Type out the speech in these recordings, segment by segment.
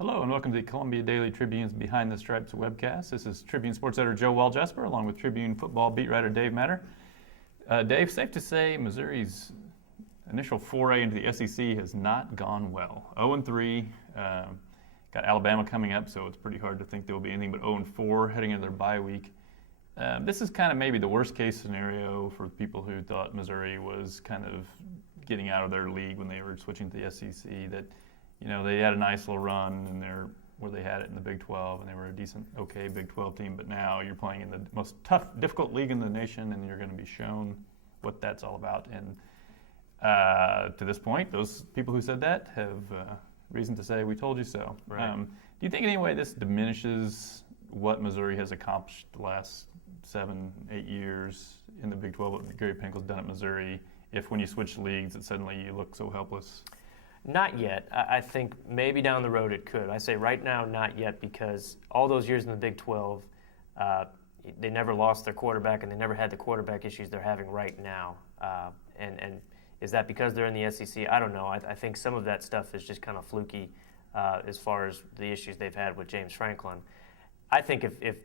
Hello and welcome to the Columbia Daily Tribune's Behind the Stripes webcast. This is Tribune sports editor Joe Waljesper along with Tribune football beat writer Dave Matter. Dave, safe to say Missouri's initial foray into the SEC has not gone well. 0-3, got Alabama coming up, so it's pretty hard to think there will be anything but 0-4 heading into their bye week. This is kind of maybe the worst case scenario for people who thought Missouri was kind of getting out of their league when they were switching to the SEC, that they had a nice little run in there where they had it in the Big 12, and they were a decent, okay Big 12 team, but now you're playing in the most tough, difficult league in the nation, and you're going to be shown what that's all about. And to this point, those people who said that have reason to say, we told you so. Right. Do you think in any way this diminishes what Missouri has accomplished the last 7-8 years in the Big 12, what Gary Pinkel's done at Missouri, if when you switch leagues that suddenly you look so helpless? Not yet. I think maybe down the road it could. I say right now not yet, because all those years in the Big 12, they never lost their quarterback and they never had the quarterback issues they're having right now. And is that because they're in the SEC? I don't know. I think some of that stuff is just kind of fluky as far as the issues they've had with James Franklin. I think if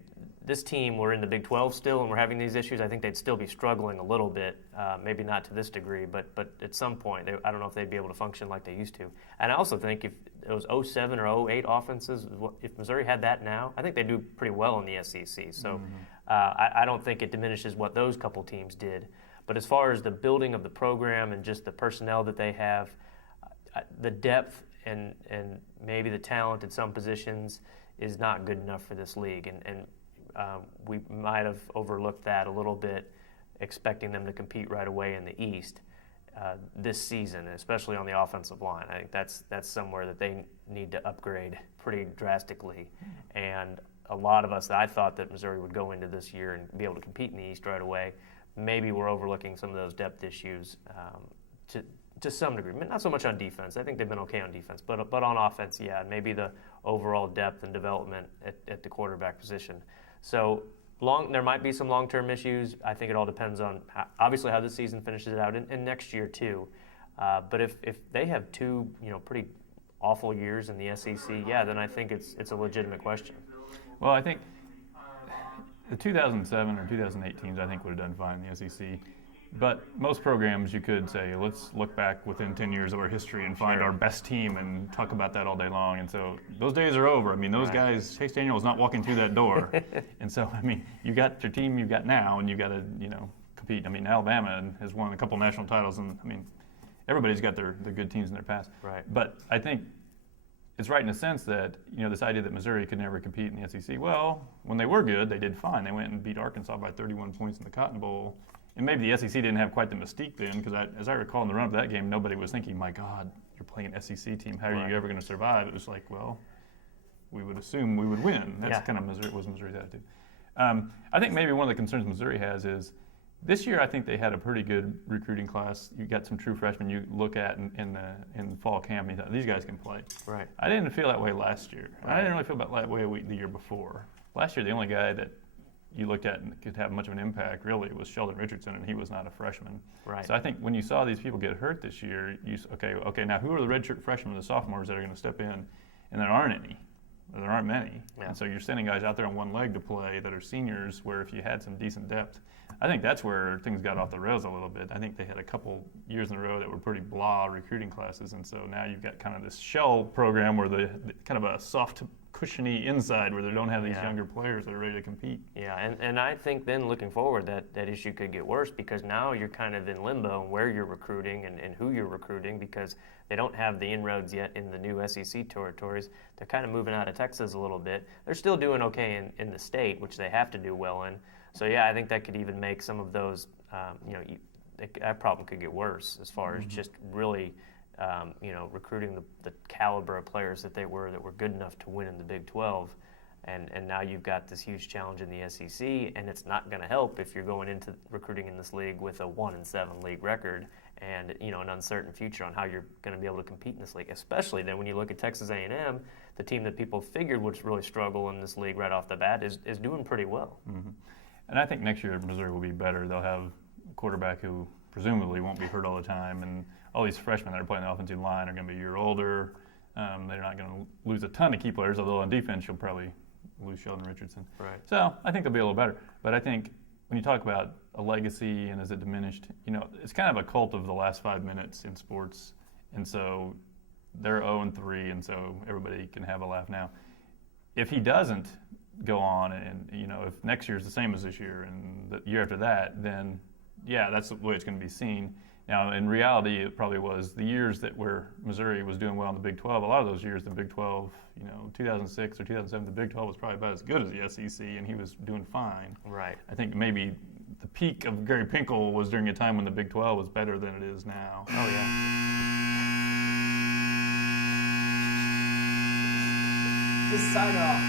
this team were in the Big 12 still and we're having these issues, I think they'd still be struggling a little bit, maybe not to this degree, but at some point, I don't know if they'd be able to function like they used to. And I also think if those 07 or 08 offenses, if Missouri had that now, I think they'd do pretty well in the SEC. So I don't think it diminishes what those couple teams did. But as far as the building of the program and just the personnel that they have, the depth and maybe the talent at some positions is not good enough for this league, and we might have overlooked that a little bit, expecting them to compete right away in the East this season, especially on the offensive line. I think that's somewhere that they need to upgrade pretty drastically, and a lot of us, I thought that Missouri would go into this year and be able to compete in the East right away. Maybe we're overlooking some of those depth issues to some degree, not so much on defense. I think they've been okay on defense, but on offense, yeah, maybe the overall depth and development at the quarterback position. So there might be some long-term issues. I think it all depends on obviously how this season finishes out and next year too. But if they have two pretty awful years in the SEC, yeah, then I think it's a legitimate question. Well, I think the 2007 or 2008 teams I think would have done fine in the SEC. But most programs, you could say, let's look back within 10 years of our history and find our best team and talk about that all day long. And so those days are over. I mean, those guys, Chase Daniel is not walking through that door. And so, I mean, you got your team you've got now, and you got to, compete. I mean, Alabama has won a couple national titles, and I mean, everybody's got their good teams in their past. Right. But I think it's right in a sense that, this idea that Missouri could never compete in the SEC. Well, when they were good, they did fine. They went and beat Arkansas by 31 points in the Cotton Bowl. And maybe the SEC didn't have quite the mystique then, because as I recall in the run-up to that game, nobody was thinking, my God, you're playing an SEC team. How are you ever going to survive? It was like, well, we would assume we would win. That's kind of Missouri's attitude. I think maybe one of the concerns Missouri has is this year I think they had a pretty good recruiting class. You got some true freshmen you look at in fall camp and you thought, these guys can play. Right. I didn't feel that way last year. Right. I didn't really feel that way the year before. Last year, the only guy that you looked at and could have much of an impact really was Sheldon Richardson, and he was not a freshman. Right. So I think when you saw these people get hurt this year, okay, now who are the redshirt freshmen, the sophomores that are going to step in? And there aren't any. There aren't many. Yeah. And so you're sending guys out there on one leg to play that are seniors, where if you had some decent depth, I think that's where things got off the rails a little bit. I think they had a couple years in a row that were pretty blah recruiting classes, and so now you've got kind of this shell program where the kind of a soft, cushiony inside where they don't have these younger players that are ready to compete. Yeah, and I think then looking forward that issue could get worse, because now you're kind of in limbo on where you're recruiting and who you're recruiting, because they don't have the inroads yet in the new SEC territories. They're kind of moving out of Texas a little bit. They're still doing okay in the state, which they have to do well in. So yeah, I think that could even make some of those, that problem could get worse as far as just really recruiting the caliber of players that were good enough to win in the Big 12, and now you've got this huge challenge in the SEC, and it's not going to help if you're going into recruiting in this league with a 1-7 league record and an uncertain future on how you're going to be able to compete in this league. Especially then when you look at Texas A&M, the team that people figured would really struggle in this league right off the bat is doing pretty well. Mm-hmm. And I think next year Missouri will be better. They'll have a quarterback who presumably won't be hurt all the time, and all these freshmen that are playing the offensive line are going to be a year older. They're not going to lose a ton of key players, although on defense you'll probably lose Sheldon Richardson. Right. So I think they'll be a little better. But I think when you talk about a legacy and is it diminished, it's kind of a cult of the last 5 minutes in sports. And so they're 0-3, and so everybody can have a laugh now. If he doesn't go on and, if next year's the same as this year and the year after that, then, yeah, that's the way it's going to be seen. Now, in reality, it probably was the years where Missouri was doing well in the Big 12. A lot of those years, the Big 12, 2006 or 2007, the Big 12 was probably about as good as the SEC, and he was doing fine. Right. I think maybe the peak of Gary Pinkel was during a time when the Big 12 was better than it is now. Oh, yeah. Just sign off.